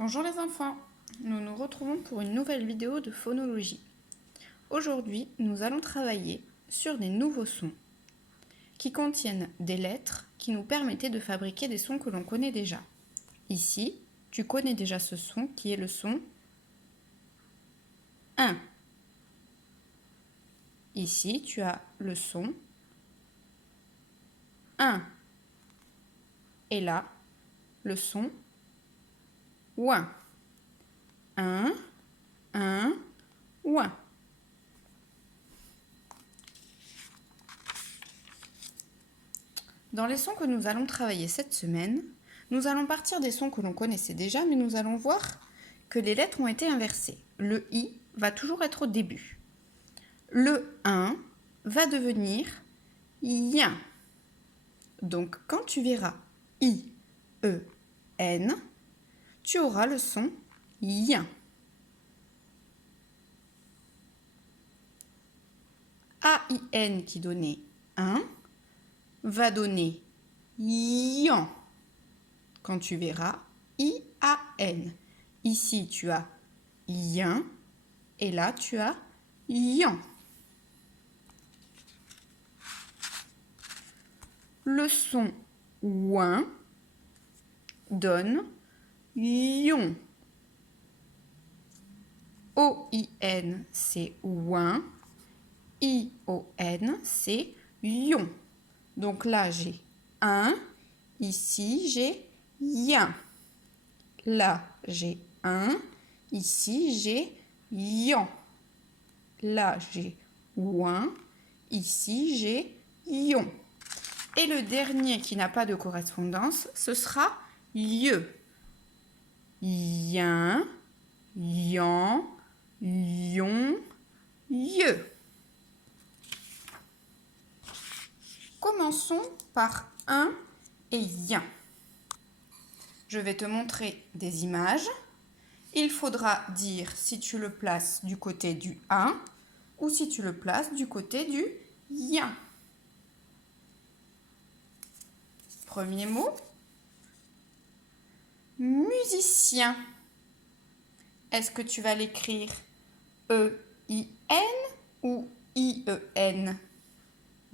Bonjour les enfants, nous nous retrouvons pour une nouvelle vidéo de phonologie. Aujourd'hui, nous allons travailler sur des nouveaux sons qui contiennent des lettres qui nous permettaient de fabriquer des sons que l'on connaît déjà. Ici, tu connais déjà ce son qui est le son 1. Ici, tu as le son 1. Et là, le son ouin. 1, 1, ouin. Dans les sons que nous allons travailler cette semaine, nous allons partir des sons que l'on connaissait déjà, mais nous allons voir que les lettres ont été inversées. Le I va toujours être au début. Le 1 va devenir yen. Donc, quand tu verras I, E, N, tu auras le son yen. A-I-N qui donnait 1 va donner yan. Quand tu verras I-A-N. Ici, tu as yin et là, tu as yan. Le son ouin donne yon. O-I-N, c'est ouin. I-O-N, c'est yon. Donc là, j'ai 1. Ici, j'ai yin. Là, j'ai 1. Ici, j'ai yan. Là, j'ai ouin. Ici, j'ai yon. Et le dernier qui n'a pas de correspondance, ce sera ye. Yin, yan, yon, ye. Commençons par 1 et yin. Je vais te montrer des images. Il faudra dire si tu le places du côté du 1 ou si tu le places du côté du yin. Premier mot, musicien. Est-ce que tu vas l'écrire E-I-N ou I-E-N?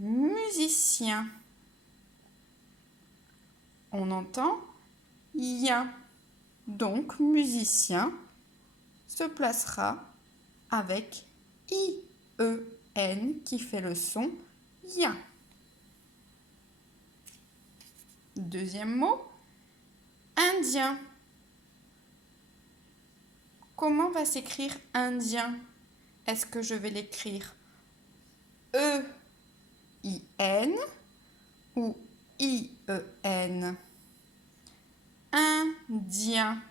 Musicien. On entend yin. Donc, musicien se placera avec I-E-N qui fait le son yin. Deuxième mot, indien. Comment va s'écrire indien? Est-ce que je vais l'écrire E-I-N ou I-E-N? Indien.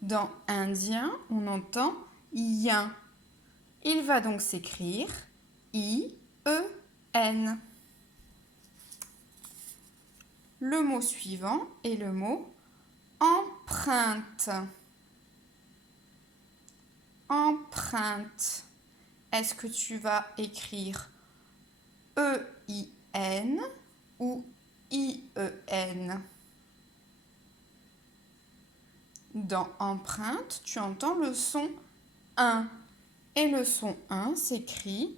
Dans indien, on entend yin. Il va donc s'écrire I-E-N. Le mot suivant est le mot empreinte. Empreinte. Est-ce que tu vas écrire E-I-N ou I-E-N? Dans empreinte, tu entends le son 1. Et le son 1 s'écrit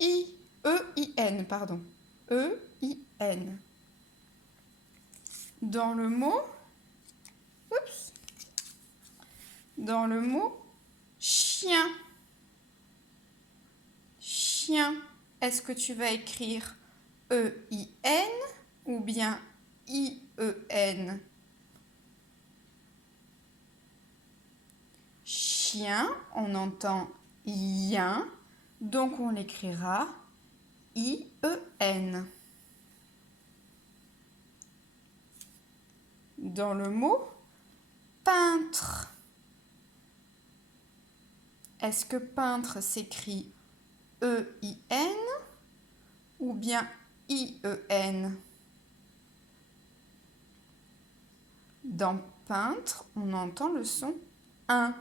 E-I-N, pardon. E-I-N. Dans le mot chien. Chien. Est-ce que tu vas écrire E-I-N ou bien I-E-N? Chien, on entend yin, donc on l'écrira I-E-N. Dans le mot peintre. Est-ce que peintre s'écrit E-I-N ou bien I-E-N? Dans peintre, on entend le son 1.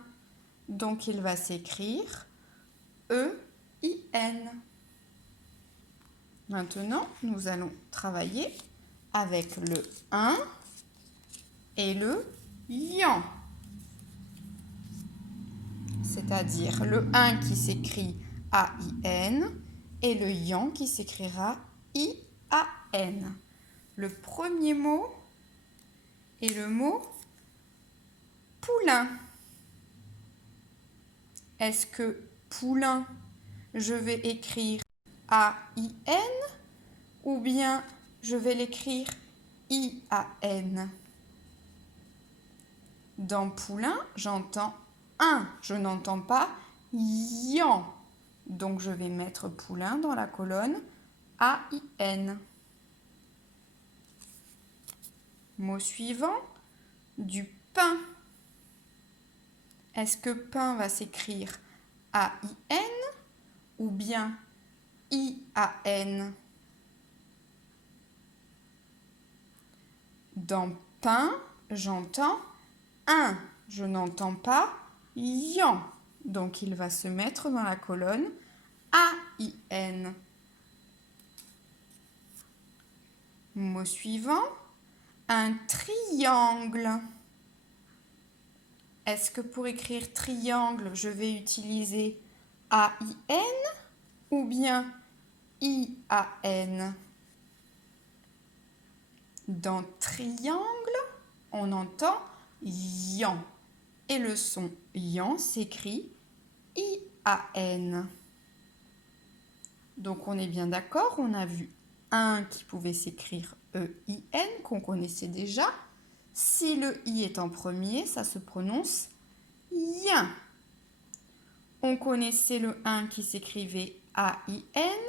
Donc il va s'écrire E-I-N. Maintenant, nous allons travailler avec le 1 et le yan. C'est-à-dire le 1 qui s'écrit A-I-N et le yan qui s'écrira I-A-N. Le premier mot est le mot poulain. Est-ce que poulain, je vais écrire A-I-N ou bien je vais l'écrire I-A-N? Dans poulain, j'entends un, je n'entends pas yan. Donc je vais mettre poulain dans la colonne A-I-N. Mot suivant, du pain. Est-ce que pain va s'écrire A-I-N ou bien I-A-N? Dans pain, j'entends un, je n'entends pas yan. Donc il va se mettre dans la colonne A-I-N. Mot suivant, un triangle. Est-ce que pour écrire triangle, je vais utiliser A-I-N ou bien I-A-N? Dans triangle, on entend yan. Et le son yan s'écrit I-A-N. Donc on est bien d'accord, on a vu un qui pouvait s'écrire E-I-N, qu'on connaissait déjà. Si le I est en premier, ça se prononce yin. On connaissait le 1 qui s'écrivait A-I-N.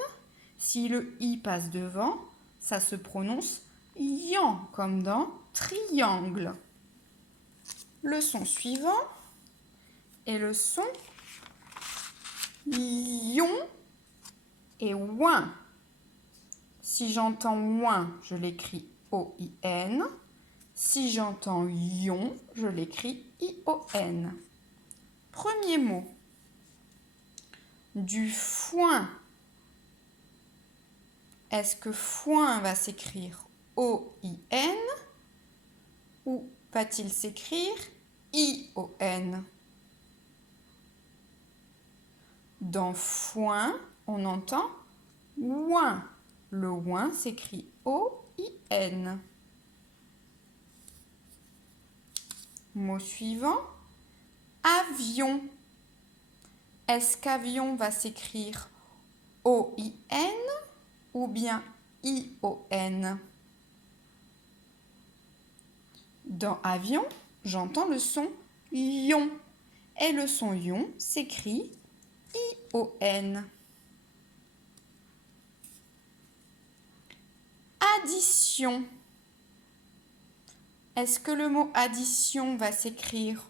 Si le I passe devant, ça se prononce yan, comme dans triangle. Le son suivant est le son yon et ouin. Si j'entends ouin, je l'écris O-I-N. Si j'entends yon, je l'écris I-O-N. Premier mot. Du foin. Est-ce que foin va s'écrire O-I-N ou va-t-il s'écrire I-O-N? Dans foin, on entend ouin. Le ouin s'écrit O-I-N. Mot suivant, avion. Est-ce qu'avion va s'écrire O-I-N ou bien I-O-N? Dans avion, j'entends le son yon. Et le son yon s'écrit I-O-N. Addition. Est-ce que le mot addition va s'écrire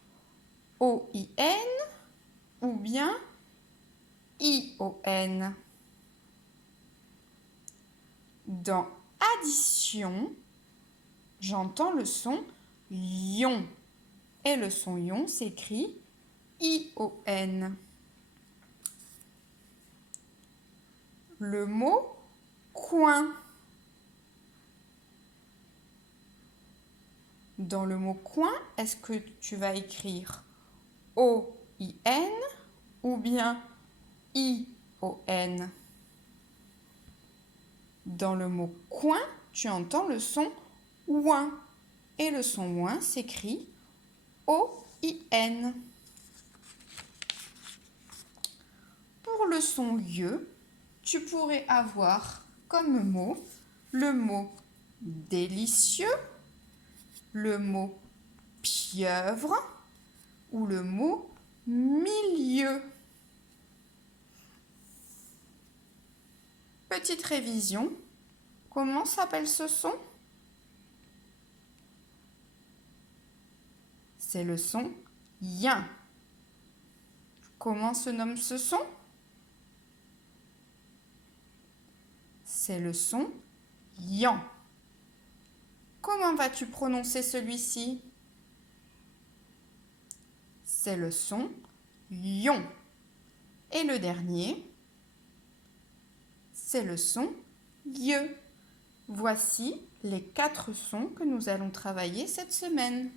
O-I-N ou bien I-O-N? Dans addition, j'entends le son yon. Et le son yon s'écrit I-O-N. Le mot coin. Dans le mot coin, est-ce que tu vas écrire O-I-N ou bien I-O-N? Dans le mot coin, tu entends le son ouin. Et le son ouin s'écrit O-I-N. Pour le son yeux, tu pourrais avoir comme mot le mot délicieux, le mot pieuvre ou le mot milieu. Petite révision. Comment s'appelle ce son? C'est le son yin. Comment se nomme ce son? C'est le son yan. Comment vas-tu prononcer celui-ci? C'est le son yon. Et le dernier, c'est le son ye. Voici les 4 sons que nous allons travailler cette semaine.